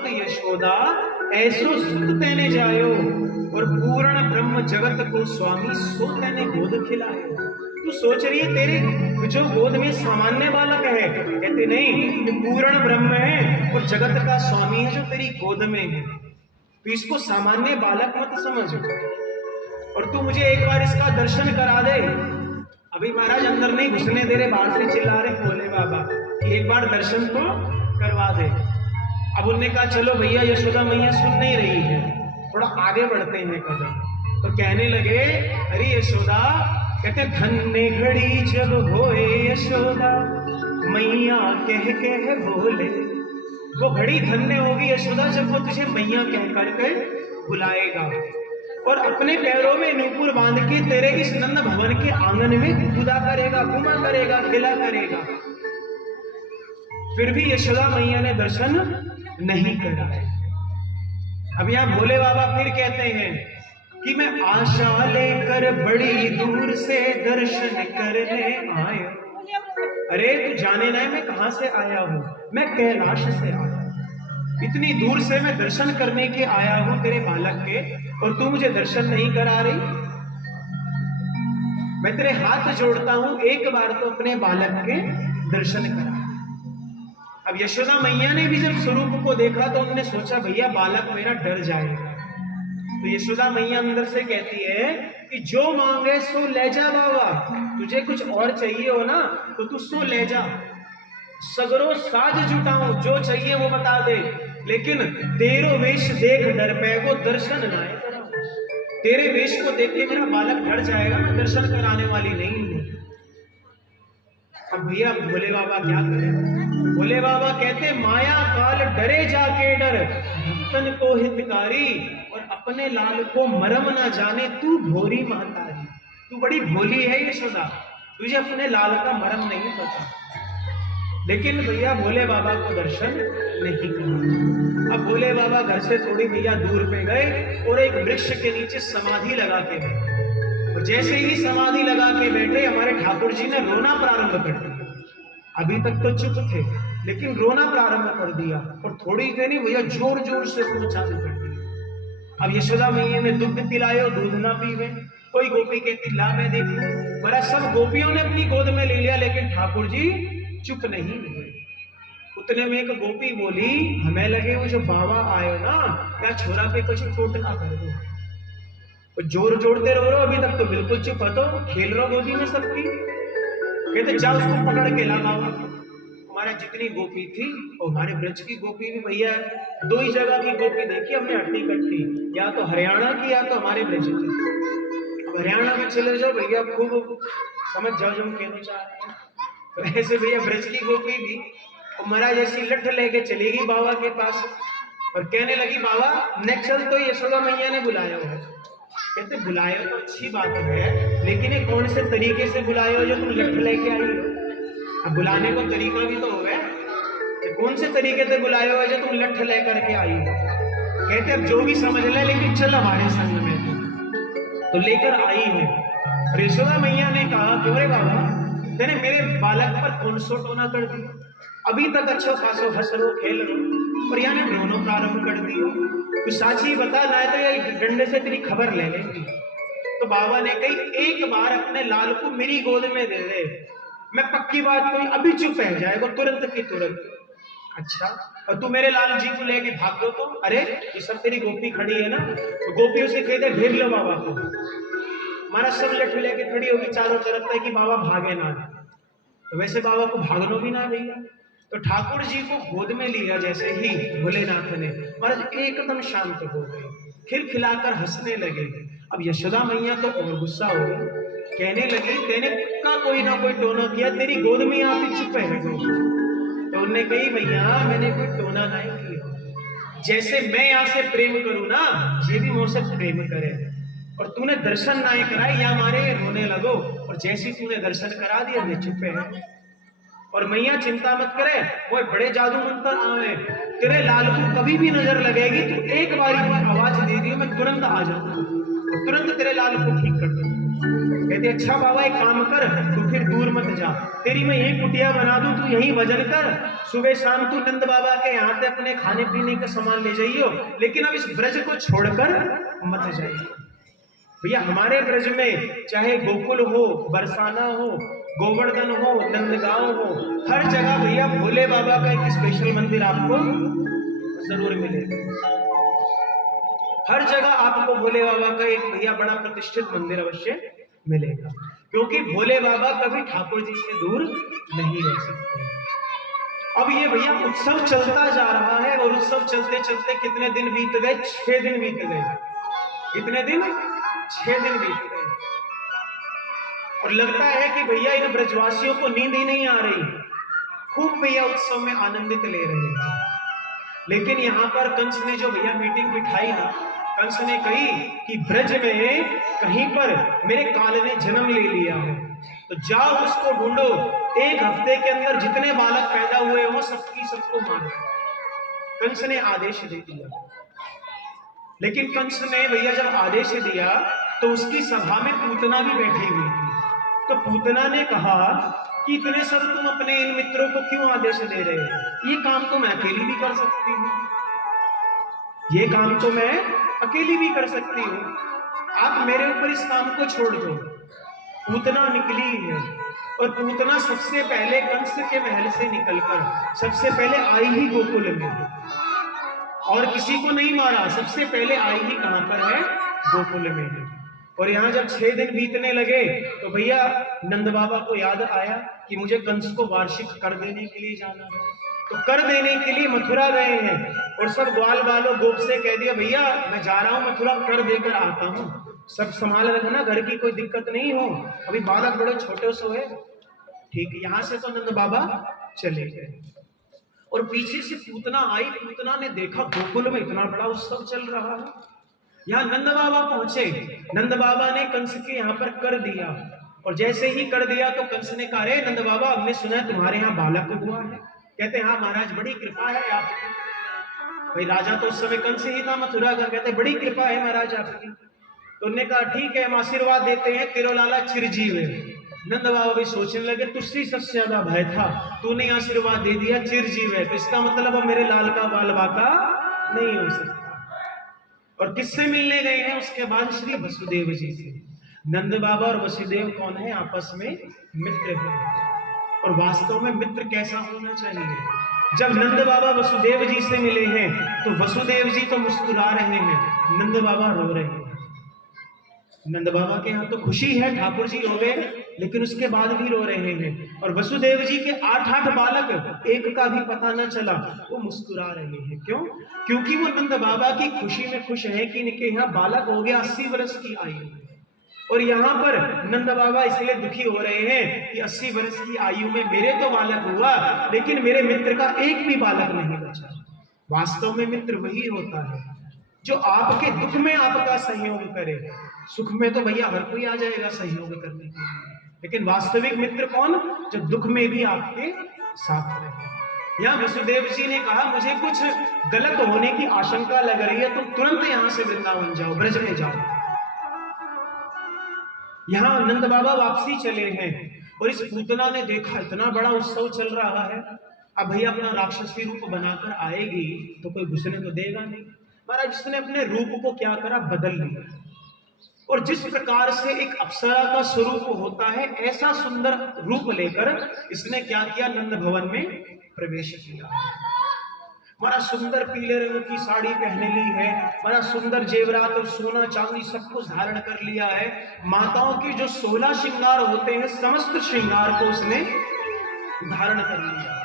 मात यशोदा ऐसो सुत तेने जायो, और पूर्ण ब्रह्म जगत को स्वामी सो तेने गोद खिलायो। तू सोच रही है तेरे जो गोद में सामान्य बालक है, कहते नहीं, ये पूर्ण ब्रह्म है और जगत का स्वामी है जो तेरी गोद में है। तो इसको सामान्य बालक मत समझ, और तू मुझे एक बार इसका दर्शन करा दे। अभी महाराज अंदर नहीं घुसने दे रहे, बाहर से चिल्ला रहे भोले बाबा कि एक बार दर्शन तो करवा दे। अब उन्होंने कहा चलो भैया, यशोदा मैया सुन नहीं रही है, थोड़ा आगे बढ़ते हैं कदम। तो कहने लगे अरे यशोदा, कहते धन्य घड़ी जब होए यशोदा मैया कह कह बोले। वो घड़ी धन्य होगी यशोदा जब वो तुझे मैया कह करके बुलाएगा, और अपने पैरों में नूपुर बांध के तेरे इस नंद भवन के आंगन में कूदा करेगा, घुमा करेगा, खेला करेगा। फिर भी यशोदा मैया ने दर्शन नहीं करा। अब यहां भोले बाबा फिर कहते हैं कि मैं आशा लेकर बड़ी दूर से दर्शन करने आया। अरे तू जाने ना मैं कहां से आया हूं, मैं कैलाश से आया हूं। इतनी दूर से मैं दर्शन करने के आया हूं तेरे बालक के, और तू मुझे दर्शन नहीं करा रही। मैं तेरे हाथ जोड़ता हूं, एक बार तो अपने बालक के दर्शन करा। अब यशोदा मैया ने भी जब स्वरूप को देखा तो उन्होंने सोचा भैया बालक मेरा डर जाएगा। तो यशोदा मैया अंदर से कहती है कि जो मांगे सो ले जा बाबा, तुझे कुछ और चाहिए हो ना तो तू सो ले जा, सगरो साज जुटाऊं, जो चाहिए वो बता दे, लेकिन तेरो वेश देख डर पे को दर्शन ना है। तेरे वेश को देख के मेरा बालक डर जाएगा, मैं दर्शन कराने वाली नहीं हूं। अब भैया भोले बाबा क्या करें? भोले बाबा कहते माया काल डरे जाके डर, भक्तन को हितकारी, और अपने लाल को मरम ना जाने तू भोरी महतारी। तू बड़ी भोली है यशोदा, तुझे अपने लाल का मरम नहीं पता। लेकिन भैया भोले बाबा को दर्शन नहीं करा। अब भोले बाबा घर से थोड़ी भैया दूर पे गए और एक वृक्ष के नीचे समाधि लगा के बैठे, और जैसे ही समाधि लगा के बैठे हमारे ठाकुर जी ने रोना प्रारंभ कर दिया। अभी तक तो चुप थे, लेकिन रोना प्रारंभ कर दिया, और थोड़ी देर नहीं भैया जोर जोर से रोना चालू कर दिया। अब यशोदा मैया ने दूध पिलायो, दूध ना पीवे, कोई गोपी के तिल्ला में देखो, बड़ा सब गोपियों ने अपनी गोद में ले लिया, लेकिन ठाकुर जी चुप नहीं हुए। उतने में एक गोपी बोली हमें लगे वो जो बाबा आए ना, क्या छोरा पे कुछ टोटका कर दो। तो जोर जोड़ते रो अभी तक तो बिल्कुल चुप है, तो खेल रहो गोदी में सबकी। कहते जाओ उसको पकड़ के ला बाबा। हमारे जितनी गोपी थी और हमारे ब्रज की गोपी भी भैया दो ही जगह की गोपी देखी हमने हट्टी कट्टी, या तो हरियाणा की या तो हमारे ब्रज की। अब हरियाणा में चले जाओ भैया, खूब समझ जाओ जो हम कहना चाह रहे हैं। तो ऐसे भैया ब्रज की गोपी भी महाराज ऐसी लठ लेके चलेगी बाबा के पास, और कहने लगी बाबा नेक्स्ट तो यशोदा मैया ने बुलाया हो। कहते बुलाया तो अच्छी बात है, लेकिन ये कौन से तरीके से बुलाया हो जो तुम लठ लेके आई हो? अब बुलाने को तरीका भी तो होगा, कौन से तरीके से बुलाया हो जो तुम लठ लेकर के आई हो? कहते अब जो भी समझ ले, लेकिन चल हमारे संग में। तो लेकर आई है। और यशोदा मैया ने कहा क्यों रे बाबा, तेने मेरे बालक पर कौन सो टोना कर दिया? अभी तक अच्छो खासो हंस रो खेल रो, और यहाँ ने रोनो प्रारंभ कर दियो। तो साची बता ना तो ये डंडे से तेरी खबर ले लेंगी। तो बाबा ने कही एक बार अपने लाल को मेरी गोद में दे दे, मैं पक्की बात कोई अभी चुप रह जाएगा तुरंत की तुरंत। अच्छा, और तू मेरे लाल जी को लेके भाग लो तो? अरे ये सब तेरी गोपी खड़ी है ना, तो गोपियों से कह दे भेज लो बाबा को। हमारा सब लठ लेके खड़ी होगी चारों तरफ है कि बाबा भागे ना। तो वैसे बाबा को भागनो भी ना भैया। तो ठाकुर जी को गोद में लिया जैसे ही भोलेनाथ ने, महाराज एकदम शांत हो गए, खिलखिलाकर हंसने लगे। अब यशोदा मैया तो और गुस्सा हो गई, कहने लगी तेने का कोई ना कोई टोना किया, तेरी गोद में आप चुप है। तो उन्होंने कही भैया मैंने कोई टोना नहीं किया, जैसे मैं यहाँ से प्रेम करूं ना, ये भी मुझसे प्रेम करे, और तूने दर्शन ना कराए या मारे रोने लगो, और जैसे तूने दर्शन करा दिया मैं चुप है। और मैया चिंता मत करे, वो बड़े जादू मंत्र आवे, तेरे लाल को कभी भी नजर लगेगी तो एक बारी आवाज दे दियो मैं तुरंत आ जाऊंगा, तुरंत तेरे लाल को ठीक कर दूंगा। कहते अच्छा बाबा एक काम कर, तू फिर दूर मत जा, तेरी मैं यही कुटिया बना दूं, तू यही भजन कर, सुबह शाम तू नंद बाबा के यहाँ से अपने खाने पीने का सामान ले जाइयो, लेकिन अब इस ब्रज को छोड़कर मत जाइए। भैया हमारे ब्रज में चाहे गोकुल हो, बरसाना हो, गोवर्धन हो, नंदगांव हो, हर जगह भैया भोले बाबा का एक स्पेशल मंदिर आपको जरूर मिलेगा। हर जगह आपको भोले बाबा का एक भैया बड़ा प्रतिष्ठित मंदिर अवश्य मिलेगा, क्योंकि भोले बाबा कभी ठाकुर जी से दूर नहीं रह सकते। अब ये भैया उत्सव चलता जा रहा है, और उत्सव चलते चलते कितने दिन बीत गए? 6 दिन बीत गए। कितने दिन? 6 दिन बीत गए। और लगता है कि भैया इन ब्रजवासियों को नींद ही नहीं आ रही, खूब भैया उत्सव में आनंदित ले रहे हैं। लेकिन यहां पर कंस ने जो भैया मीटिंग बिठाई ना, कंस ने कही कि ब्रज में कहीं पर मेरे काल ने जन्म ले लिया है, तो जाओ उसको ढूंढो, 1 हफ्ते के अंदर जितने बालक पैदा हुए हो सबकी सबको मारो। कंस ने आदेश दे दिया। लेकिन कंस ने भैया जब आदेश दिया तो उसकी सभा में पूतना भी बैठी हुई थी। तो पूतना ने कहा कि इतने सब तुम अपने इन मित्रों को क्यों आदेश दे रहे हो? ये काम तो मैं अकेली भी कर सकती हूँ, ये काम तो मैं अकेली भी कर सकती हूँ, आप मेरे ऊपर इस काम को छोड़ दो। पूतना निकली है, और पूतना सबसे पहले कंस के महल से निकलकर सबसे पहले आई ही गोकुल में, और किसी को नहीं मारा, सबसे पहले आई ही कहां पर है? गोकुल में है। और यहां जब 6 दिन बीतने लगे तो भैया नंद बाबा को याद आया कि मुझे कंस को वार्षिक कर देने के लिए जाना है, तो कर देने के लिए मथुरा गए हैं, और सब ग्वाल बालों गोप से कह दिया भैया मैं जा रहा हूं मथुरा, कर देकर आता हूं, सब संभाल रखना, घर की कोई दिक्कत नहीं हो, अभी बालक बड़े छोटे से है। ठीक है, यहां से तो नंद बाबा चले गए, और पीछे से पूतना आई। पूतना ने देखा गोकुल में इतना बड़ा उत्सव चल रहा है, यहाँ नंद बाबा पहुंचे, नंद बाबा ने कंस के यहाँ पर कर दिया, और जैसे ही कर दिया तो कंस ने कहा, अरे नंद बाबा हमने सुना है तुम्हारे यहाँ बालक हुआ है। कहते हाँ महाराज बड़ी कृपा है आपकी। भाई राजा तो उस समय कंस ही था मथुरा का, कहते बड़ी कृपा है महाराज आपकी। तो उन्होंने कहा ठीक है हम आशीर्वाद देते हैं, तेरो लाला चिरजीव है। नंद बाबा भी सोचने लगे तुझसे सबसे ज्यादा भय था, तूने आशीर्वाद दे दिया चिरजीव है, तो इसका मतलब अब मेरे लाल का बाल बाका नहीं हो सकता। और किससे मिलने गए हैं उसके बाद? श्री वसुदेव जी से। नंद बाबा और वसुदेव कौन है? आपस में मित्र हैं। और वास्तव में मित्र कैसा होना चाहिए? जब नंद बाबा वसुदेव जी से मिले हैं तो वसुदेव जी तो मुस्कुरा रहे हैं, नंद बाबा रो रहे हैं। नंद बाबा के यहाँ तो खुशी है, ठाकुर जी रो गए, लेकिन उसके बाद भी रो रहे हैं। और वसुदेव जी के 8 बालक, एक का भी पता न चला, वो मुस्कुरा रहे हैं। क्यों? क्योंकि वो नंद बाबा की खुशी में खुश है कि इनके यहाँ बालक हो गया 80 वर्ष की आयु। और यहाँ पर नंद बाबा इसलिए दुखी हो रहे हैं कि 80 वर्ष की आयु में मेरे तो बालक हुआ, लेकिन मेरे मित्र का एक भी बालक नहीं बचा। वास्तव में मित्र वही होता है जो आपके दुख में आपका सहयोग करे। सुख में तो भैया हर कोई आ जाएगा सहयोग करने के लिए, लेकिन वास्तविक मित्र कौन? जो दुख में भी आपके साथ रहे। यहाँ वसुदेव जी ने कहा मुझे कुछ गलत होने की आशंका लग रही है, तुम तुरंत यहाँ से वृंदावन जाओ, ब्रज में जाओ। यहाँ नंद बाबा वापसी चले हैं, और इस पूतना ने देखा इतना बड़ा उत्सव चल रहा है, अब भैया अपना राक्षसी रूप बनाकर आएगी तो कोई घुसने तो देगा नहीं। महाराज इसने अपने रूप को क्या करा? बदल लिया, और जिस प्रकार से एक अप्सरा का स्वरूप होता है ऐसा सुंदर रूप लेकर इसने क्या किया? नंद भवन में प्रवेश किया। बड़ा सुंदर पीले रंग की साड़ी पहन ली है, बड़ा सुंदर जेवरात और सोना चांदी सब कुछ धारण कर लिया है। माताओं की जो 16 श्रृंगार होते हैं समस्त श्रृंगार को उसने धारण कर लिया।